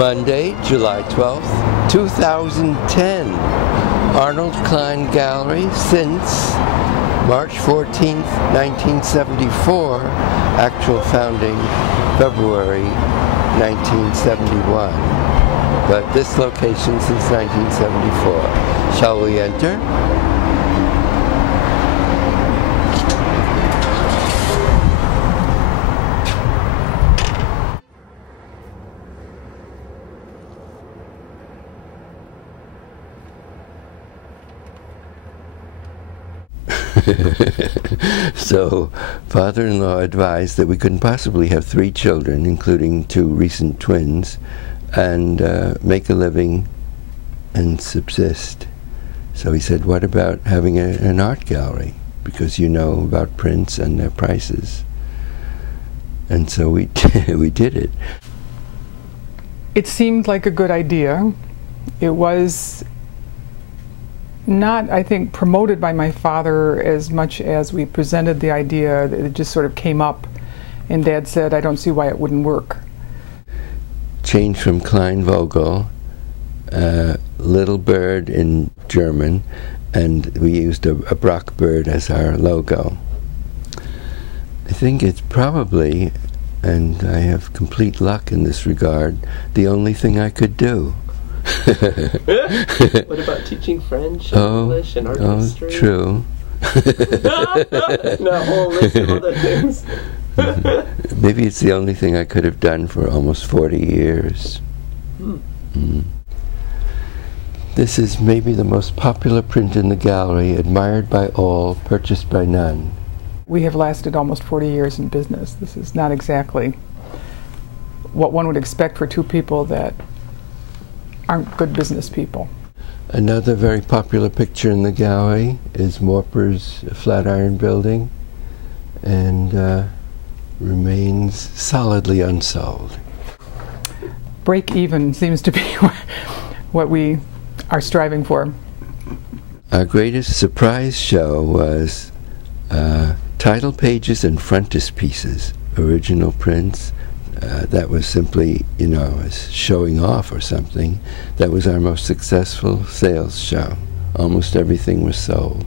Monday, July 12th, 2010. Arnold Klein Gallery since March 14th, 1974. Actual founding February 1971. But this location since 1974. Shall we enter? So, father-in-law advised that we couldn't possibly have 3 children, including 2 recent twins, and make a living and subsist. So he said, what about having an art gallery? Because you know about prints and their prices. And so we did it. It seemed like a good idea. It was not, I think, promoted by my father as much as we presented the idea. It just sort of came up, and Dad said, I don't see why it wouldn't work. Changed from Klein Vogel, little bird in German, and we used a Brock bird as our logo. I think it's probably, and I have complete luck in this regard, the only thing I could do. What about teaching French, English, and art history? Oh, true. No, a whole list of other things. Maybe it's the only thing I could have done for almost 40 years. This is maybe the most popular print in the gallery, admired by all, purchased by none. We have lasted almost 40 years in business. This is not exactly what one would expect for 2 people that aren't good business people. Another very popular picture in the gallery is Morper's Flatiron Building, and remains solidly unsold. Break even seems to be what we are striving for. Our greatest surprise show was title pages and frontispieces, original prints. That was simply, you know, as showing off or something. That was our most successful sales show. Almost everything was sold.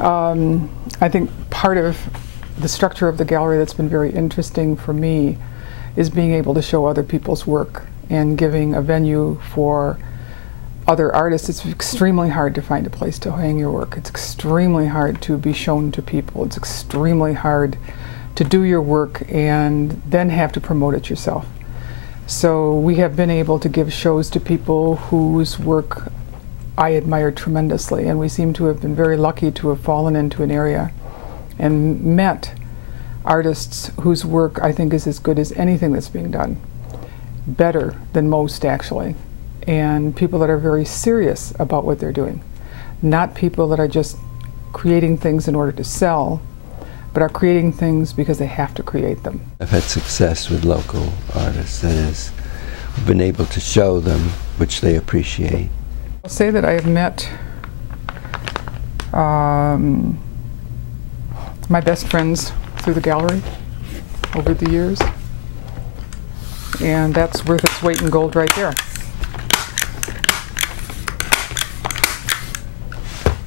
I think part of the structure of the gallery that's been very interesting for me is being able to show other people's work and giving a venue for other artists. It's extremely hard to find a place to hang your work. It's extremely hard to be shown to people. It's extremely hard to do your work and then have to promote it yourself. So we have been able to give shows to people whose work I admire tremendously, and we seem to have been very lucky to have fallen into an area and met artists whose work I think is as good as anything that's being done, better than most actually, and people that are very serious about what they're doing, not people that are just creating things in order to sell, but are creating things because they have to create them. I've had success with local artists, that is, we've been able to show them, which they appreciate. I'll say that I have met my best friends through the gallery over the years, and that's worth its weight in gold right there.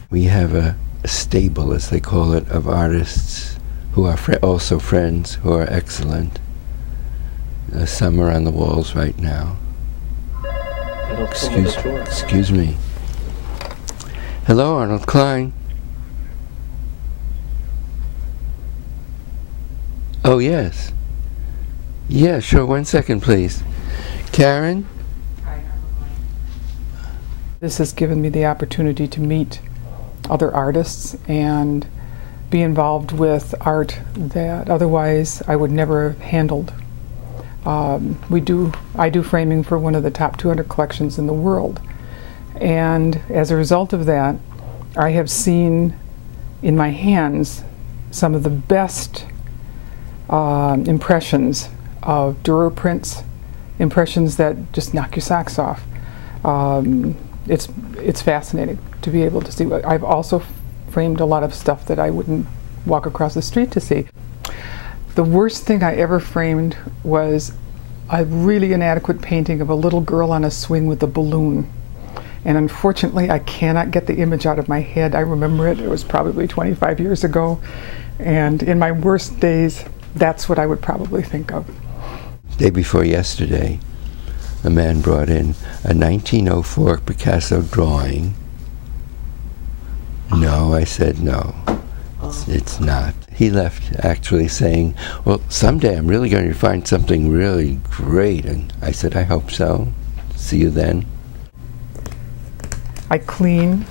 We have a stable, as they call it, of artists who are also friends, who are excellent. Some are on the walls right now. Excuse me. Hello, Arnold Klein. Oh, yes. Yeah, sure, 1 second, please. Karen? This has given me the opportunity to meet other artists and be involved with art that otherwise I would never have handled. I do framing for one of the top 200 collections in the world, and as a result of that, I have seen in my hands some of the best impressions of Dürer prints, impressions that just knock your socks off. It's fascinating to be able to see. I've also framed a lot of stuff that I wouldn't walk across the street to see. The worst thing I ever framed was a really inadequate painting of a little girl on a swing with a balloon. And unfortunately, I cannot get the image out of my head. I remember it. It was probably 25 years ago. And in my worst days, that's what I would probably think of. Day before yesterday, a man brought in a 1904 Picasso drawing. No, I said no. It's not. He left actually saying, well, someday I'm really going to find something really great. And I said, I hope so. See you then. I clean.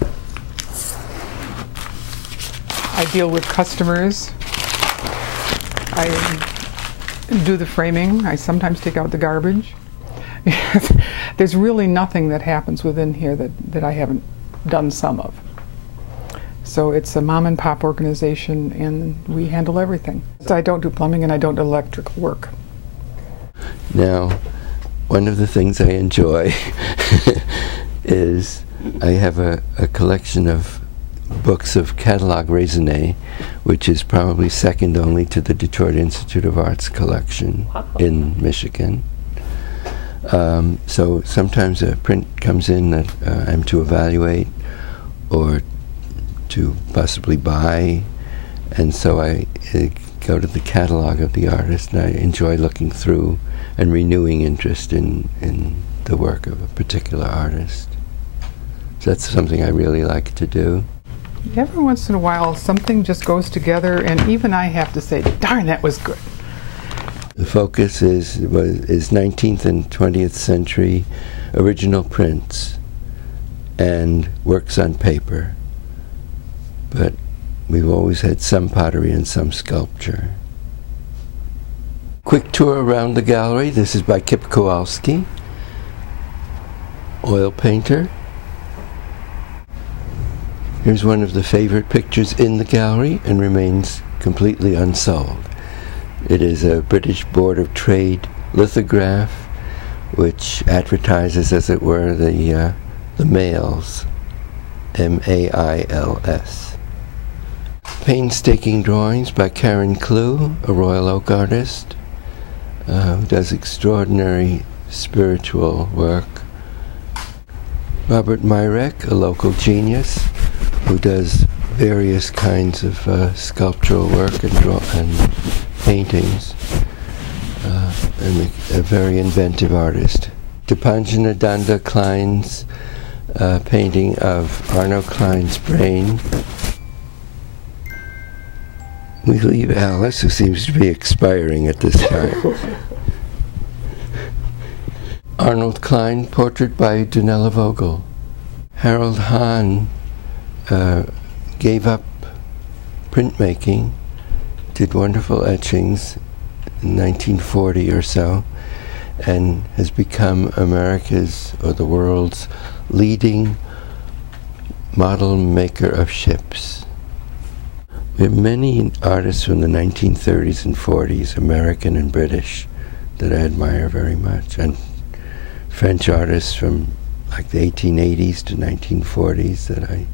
I deal with customers. I do the framing. I sometimes take out the garbage. There's really nothing that happens within here that I haven't done some of. So it's a mom and pop organization, and we handle everything. I don't do plumbing and I don't do electrical work. Now, one of the things I enjoy is I have a collection of books of catalog raisonné, which is probably second only to the Detroit Institute of Arts collection in Michigan. So sometimes a print comes in that I'm to evaluate or to possibly buy, and so I go to the catalog of the artist, and I enjoy looking through and renewing interest in the work of a particular artist. So that's something I really like to do. Every once in a while, something just goes together, and even I have to say, darn, that was good. The focus is 19th and 20th century original prints and works on paper. But we've always had some pottery and some sculpture. Quick tour around the gallery. This is by Kip Kowalski, oil painter. Here's one of the favorite pictures in the gallery and remains completely unsold. It is a British Board of Trade lithograph which advertises, as it were, the males, M-A-I-L-S. Painstaking drawings by Karen Clue, a Royal Oak artist, who does extraordinary spiritual work. Robert Myrek, a local genius, who does various kinds of sculptural work and paintings, and a very inventive artist. Dipanjanadanda Klein's painting of Arnold Klein's brain. We leave Alice, who seems to be expiring at this time. Arnold Klein, portrait by Dunella Vogel. Harold Hahn gave up printmaking, did wonderful etchings in 1940 or so, and has become America's or the world's leading model maker of ships. We have many artists from the 1930s and 40s, American and British, that I admire very much, and French artists from like the 1880s to 1940s that I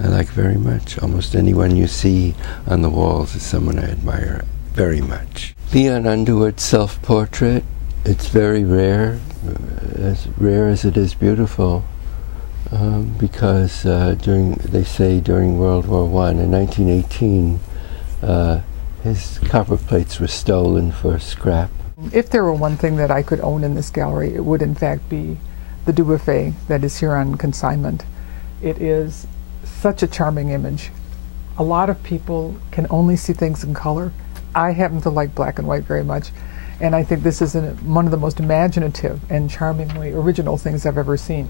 like very much. Almost anyone you see on the walls is someone I admire very much. Leon Underwood's self-portrait, it's very rare as it is beautiful, because they say during World War I, in 1918, his copper plates were stolen for scrap. If there were one thing that I could own in this gallery, it would in fact be the Dubuffet that is here on consignment. It is such a charming image. A lot of people can only see things in color. I happen to like black and white very much, and I think this is one of the most imaginative and charmingly original things I've ever seen.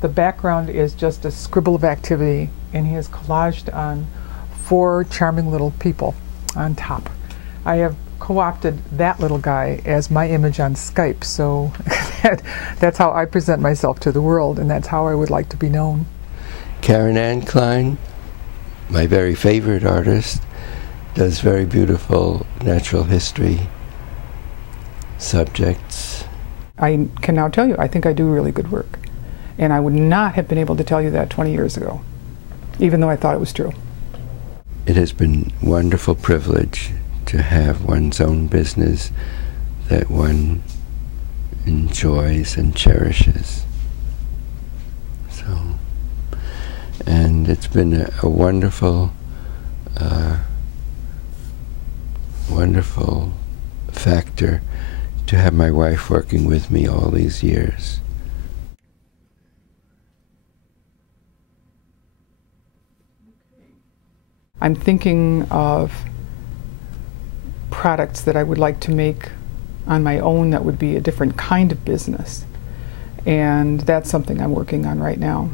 The background is just a scribble of activity, and he has collaged on 4 charming little people on top. I have co-opted that little guy as my image on Skype, so that's how I present myself to the world, and that's how I would like to be known. Karen Ann Klein, my very favorite artist, does very beautiful natural history subjects. I can now tell you, I think I do really good work. And I would not have been able to tell you that 20 years ago, even though I thought it was true. It has been a wonderful privilege to have one's own business that one enjoys and cherishes. So, and it's been a wonderful, wonderful factor to have my wife working with me all these years. I'm thinking of products that I would like to make on my own that would be a different kind of business. And that's something I'm working on right now.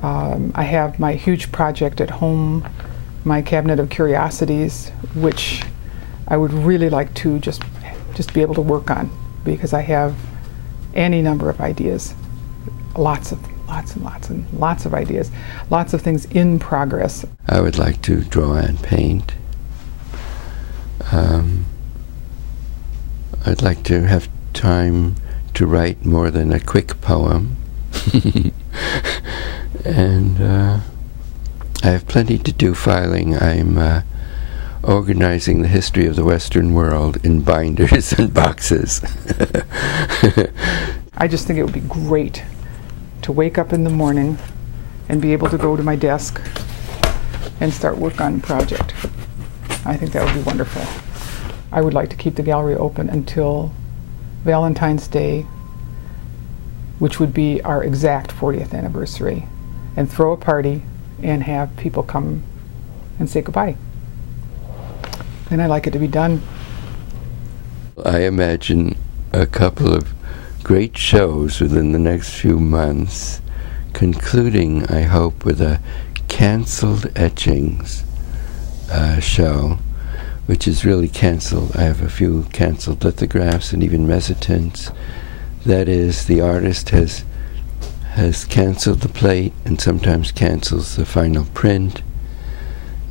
I have my huge project at home, my cabinet of curiosities, which I would really like to just be able to work on, because I have any number of ideas, lots of ideas, lots of things in progress. I would like to draw and paint. I'd like to have time to write more than a quick poem. And I have plenty to do filing. I'm organizing the history of the Western world in binders and boxes. I just think it would be great to wake up in the morning and be able to go to my desk and start work on a project. I think that would be wonderful. I would like to keep the gallery open until Valentine's Day, which would be our exact 40th anniversary, and throw a party and have people come and say goodbye. And I'd like it to be done. I imagine a couple of great shows within the next few months, concluding, I hope, with a canceled etchings show, which is really canceled. I have a few canceled lithographs and even mezzotints. That is, the artist has canceled the plate and sometimes cancels the final print,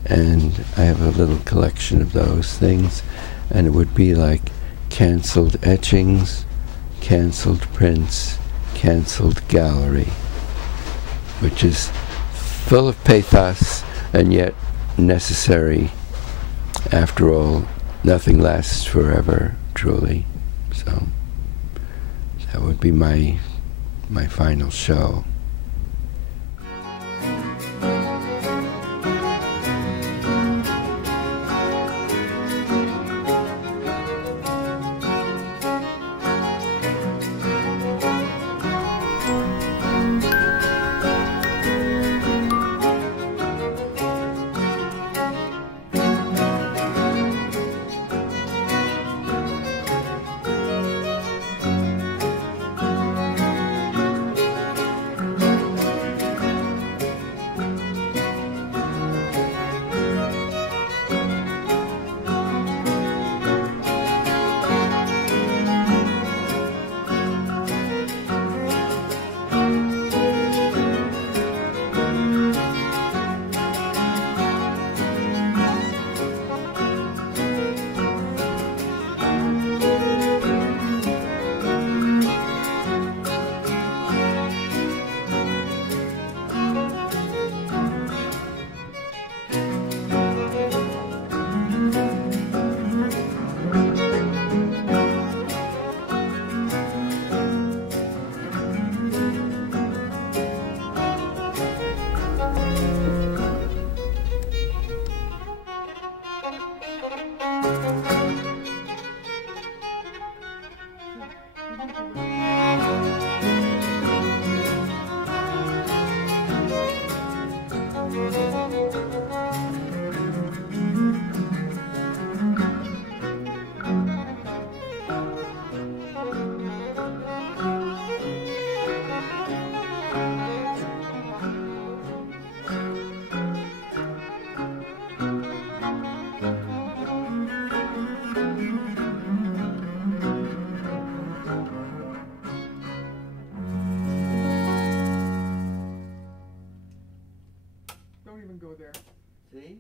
and I have a little collection of those things, and it would be like canceled etchings, canceled prints, canceled gallery, which is full of pathos and yet necessary. After all, nothing lasts forever, truly. So that would be my final show. Don't even go there. See?